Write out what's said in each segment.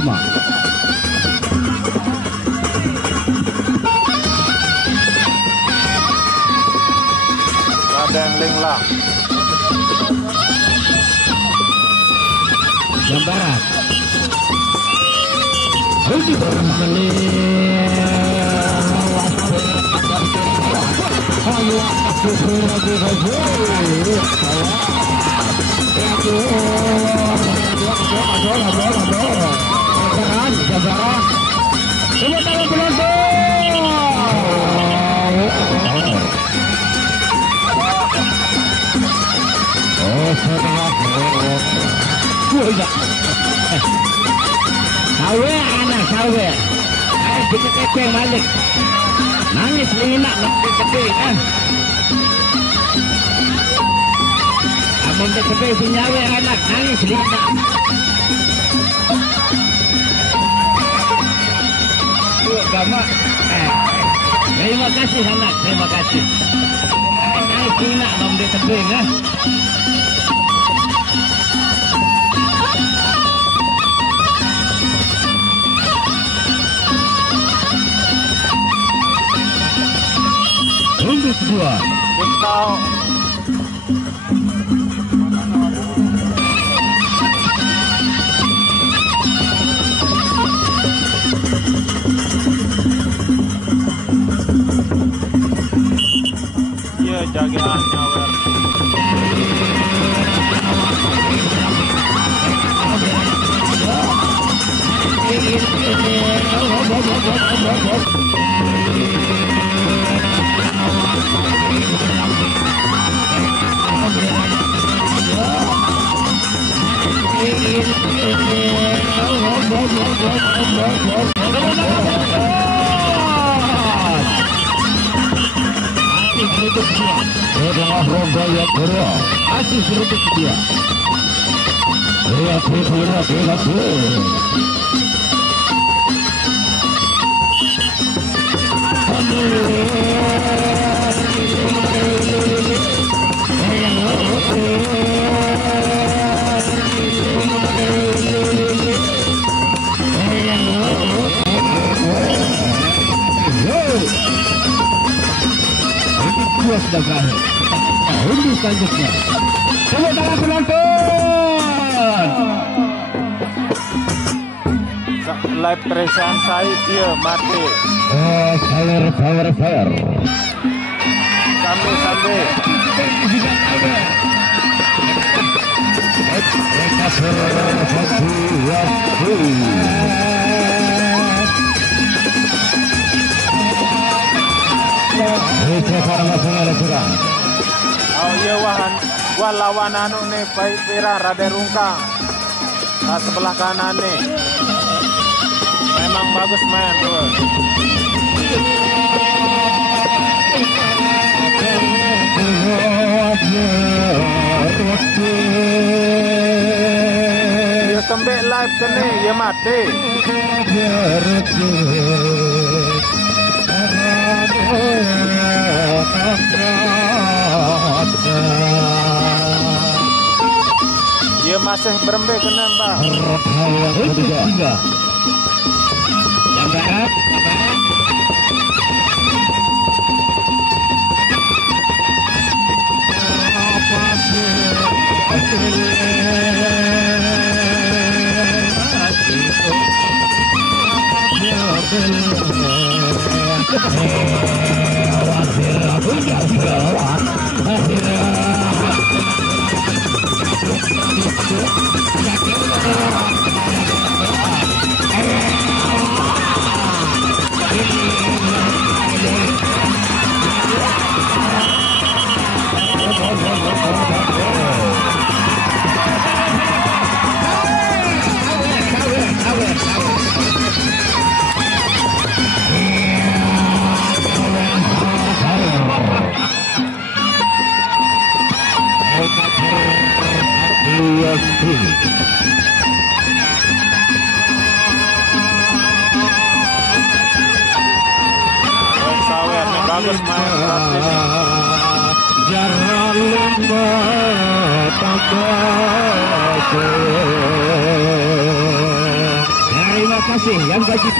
bersama. Raden Linglang. Yang barat. Rudy bersama. Sawe anak sawe. Kita kepeng balik. Nangis linak nak kepeng kan. Abang kepeng senyawa anak nangis linak. Gama. Terima kasih anak, terima kasih. Nangis linak abang kepeng kan. Untuk dua. Kita iya jagaan nyawer. Adalah ronda yang kedua. Asis untuk dia. Lihat. Sudah berakhir. Untuk selanjutnya. Tepuk tangan penonton. Live teresan saya dia mati. Fire. Sambil. Oh iya wah lawan anu nih baik Pira Raden Rungkang. Nah, sebelah kanan nih. Memang bagus main tuh. Ya kembali live ke nih, ya mati. Dia masih berembe kena mbak. Yang barat. Sawer nih bagus main praktis. Jangan lupa tambah Terima kasih yang bagi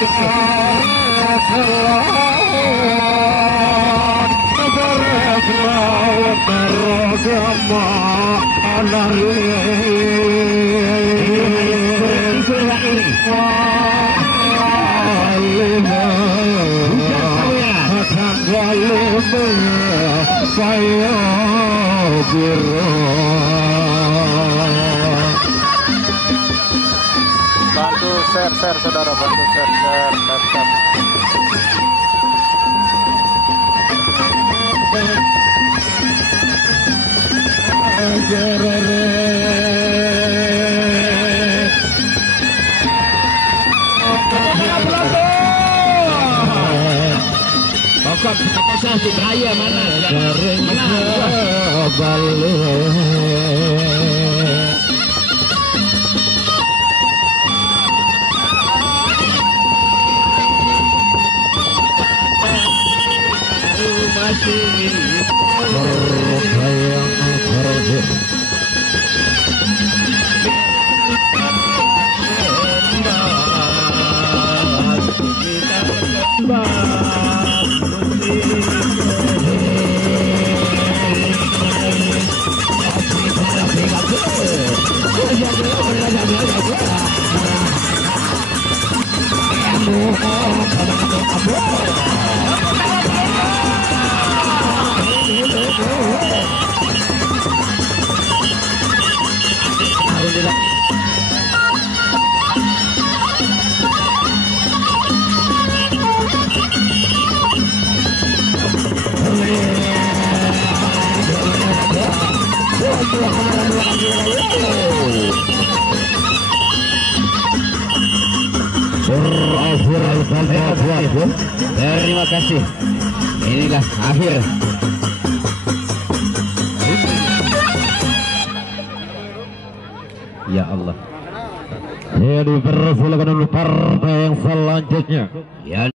Bantu share saudara, bantu share. Pokok kita si Raya mana? Terima kasih. Inilah akhir. Ya Allah. Jadi dipersilakan dulu partai yang selanjutnya. Ya.